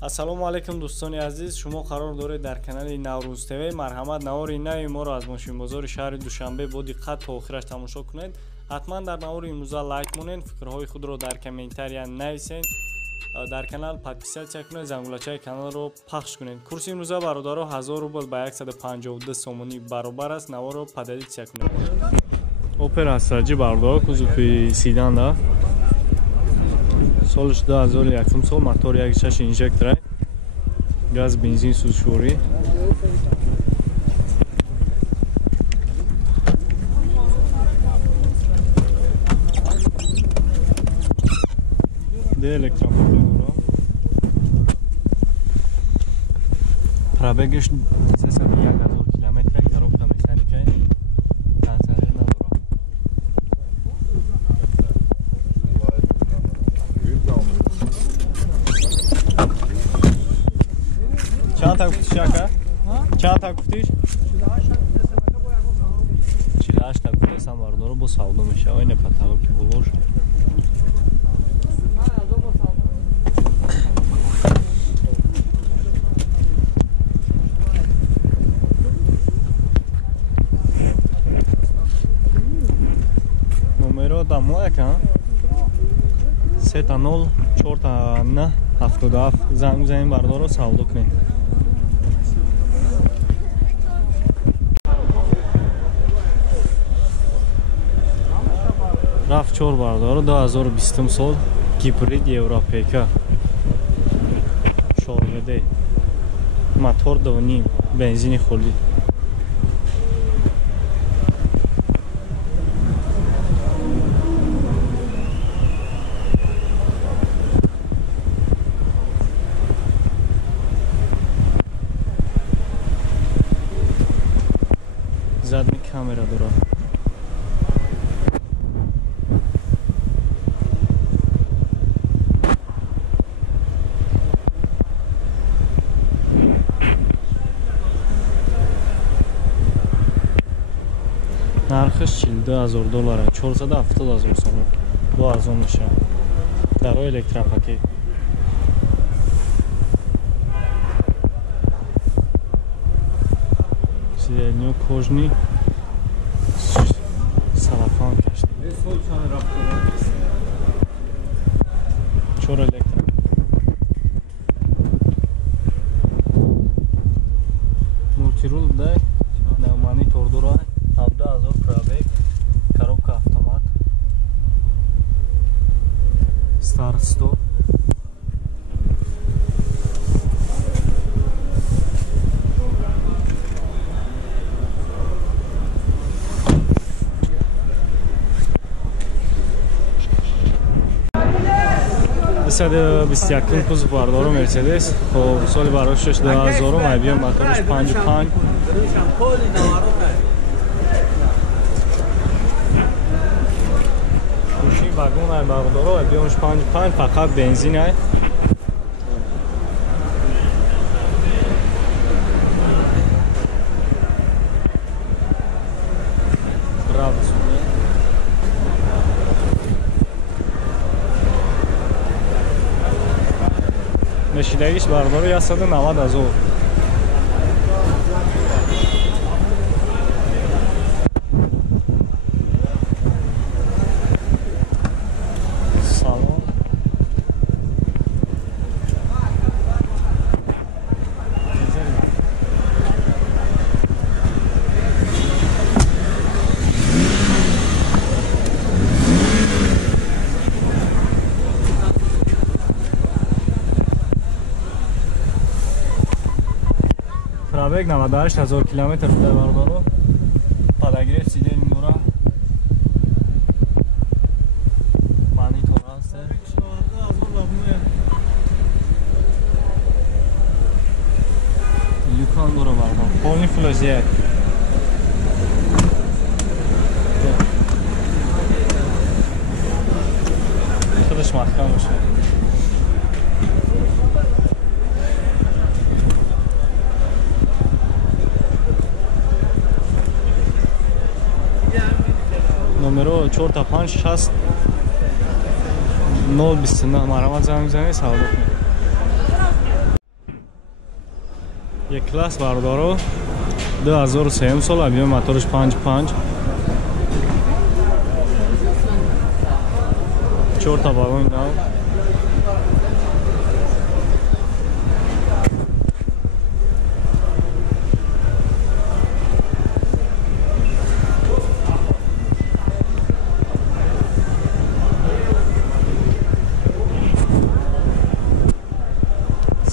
ассалому алайкум дӯстони азиз, шумо қарор доред дар канали Наврӯз ТВ марҳамат навори нави моро аз мошинбозори шаҳри Душанбе бо диққат то охираш тамошо кунед. ҳатман дар навори имрӯза лайк монед, фикрҳои худро дар комментария нависед, дар канал подписатсия кунед, зангулачаи каналро пахш кунед. Курси имрӯза бародаро 1000 рубл ба 152 сомонӣ баробар аст. Наворо подалитсия кунед. Опера Асраҷи бародаро кузуфи седан да. Солиш 2001 сол, мотор 1.6 инжектор, газ, бензин, сузшӯрӣ. Де электропакетро. Пробегиш 31000 километр, коробка механика. Консервер надора. Чанд так гуфтиш ака? Чанд так гуфтиш? 48 так гуфтесам бардоро бо савдо меша. Ой непатаву ки булош. Номеро дамо ака? 3-0 4 77 занг бизанем бардоро савдо кунем. раф 4 бардоро 2020 сол, гибрид европейка, шорведе, мотор 2.5, бензини холӣ. задни камера дорад. нархиш $42000, 470000 сом. Бо арзон мешавад. Дарои электропакет. Сиденьё кожни. Салафан кашти. Чора электро. Мультирул да на монитор дора. 17000 пробег, коробка автомат, старт стоп. Сад 21 кузов бардоро Мерседес. Хоб соли барошаш 2000 майбиё моториш 55. вагон ай бардоро биёмш 55 фақат бензин ай. мешидагиш бардоро 190000. пробег 98000 километр буда бардоро. Подогрев сиденья дора. Монитор аст. Люкан дора бардоро. Полный флозия. خودش محکم باشه. номеро 456 029 марҳамат занг бизанед савдо кунед. یک کلاس بردارو 2003 سال ابیو موتورش 55 4 تا بالون نو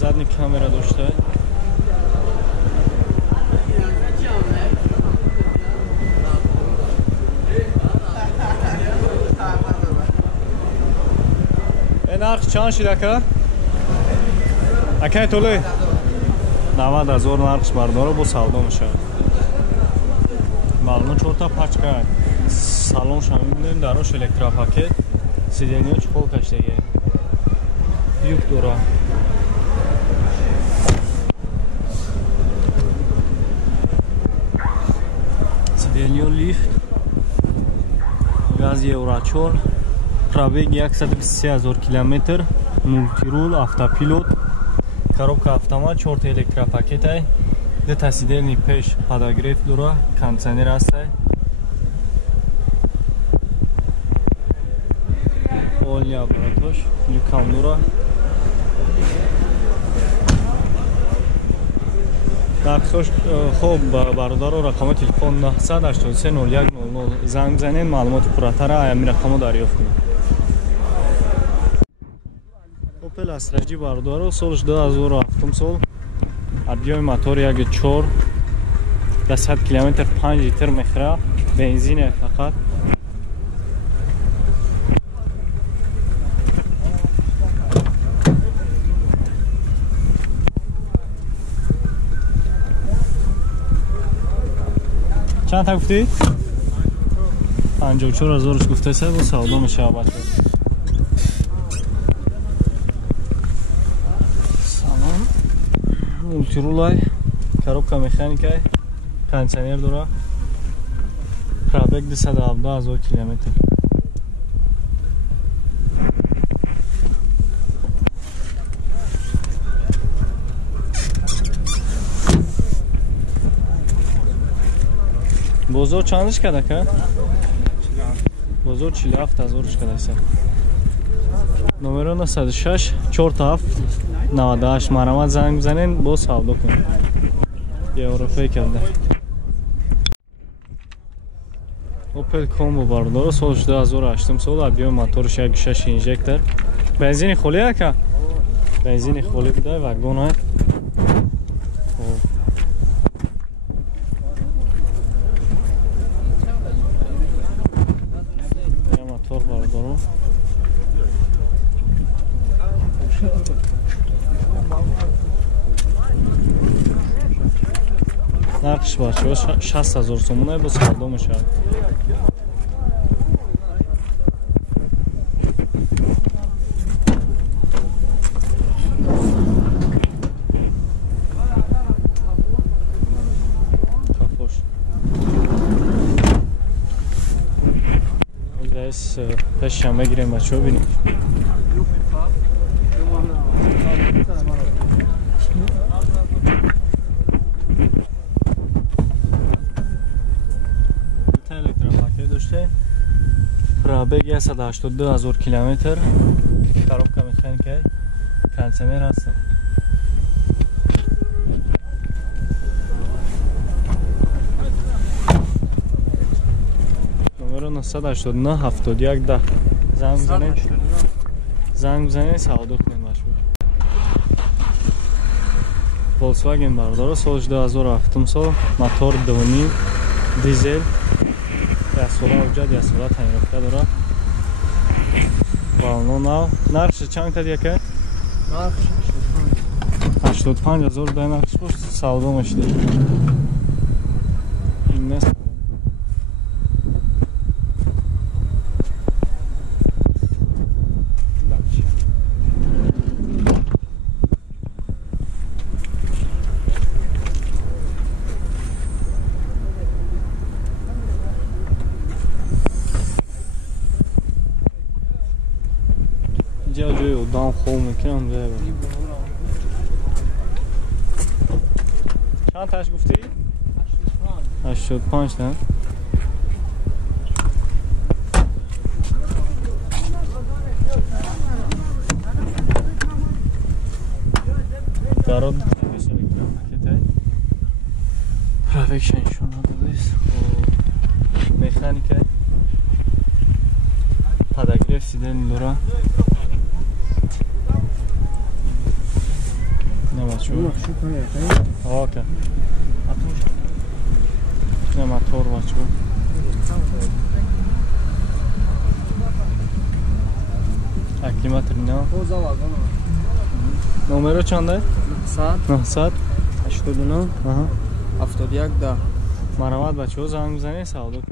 задний камера дошта нарх чанд шид ака? Акай толе 90,000 нархш бардоро бо савдо мешавад. Маълумот 4 та пачка салонш ҳам мебинем дарош электропакет сиденьё чухол каштаги юк дора сиденьё лифт газ евро 4 пробег 123,000 км мультирул автопилот коробка автомат 4 та электропакетай ду сиденьи пеш подогрев дора кондиционер ҳастай олни абратош юкам дора хуб бародаро рақамо телефон 983 занг занед маълумоти пурратара аями рақамо дарёфт кунед. Opel Astra-G бародаро солш 2007 сол объёми мотори 1.4 до 100 км 5 литр мехра бензине фақат چند تا گفتی؟ 54,000 گفته سه و سودا میشه بچه. سلام. مولتیرولای коробка механика кондиционер дора пробег 217,000 км. بزرگ چندش کرده که؟ بزرگ 47,000 کرده سه نمره 96 4 تا 98 مرامت زنگ بزنین با سودا کنید یه اروپایی کرده اوپل کومبو بردار سالش 2008 سال ابیو موتورش 1.6 اینژکتر بنزین خالیه که؟ بنزین خالی بوده واگن های motor bardoro нархш бачаҳо 60,000 сомона бо савдо мешавад. پشم بگیریم بچه ها بینیم الکتروپاکت داشته پرابگ 182,000 کیلومتر коробка механика кондиционер هست نمره 989 71 10 زنگ بزنید سودا کنید مشغول Volkswagen بردار سالش 2007 سال موتور 2.5 دیزل یک ساله اوجد یک ساله تعمیرافته داره بالون نو نرخش چند کردی که؟ نرخش 85,000 ده نرخش باش سودا میشه این نیست جای دام خوب میکنم چند تاش گفتی؟ 85 نه؟ Garot Trafikshan shuni dodaysiz. Mexanika podogrev sidendura. Nima shu? Aka. Nima motor bor shu? Akkumulyator ne? Numero چنده؟ 900 89 آها 71 10 مرحبا بچه‌ها زنگ بزنید سوالات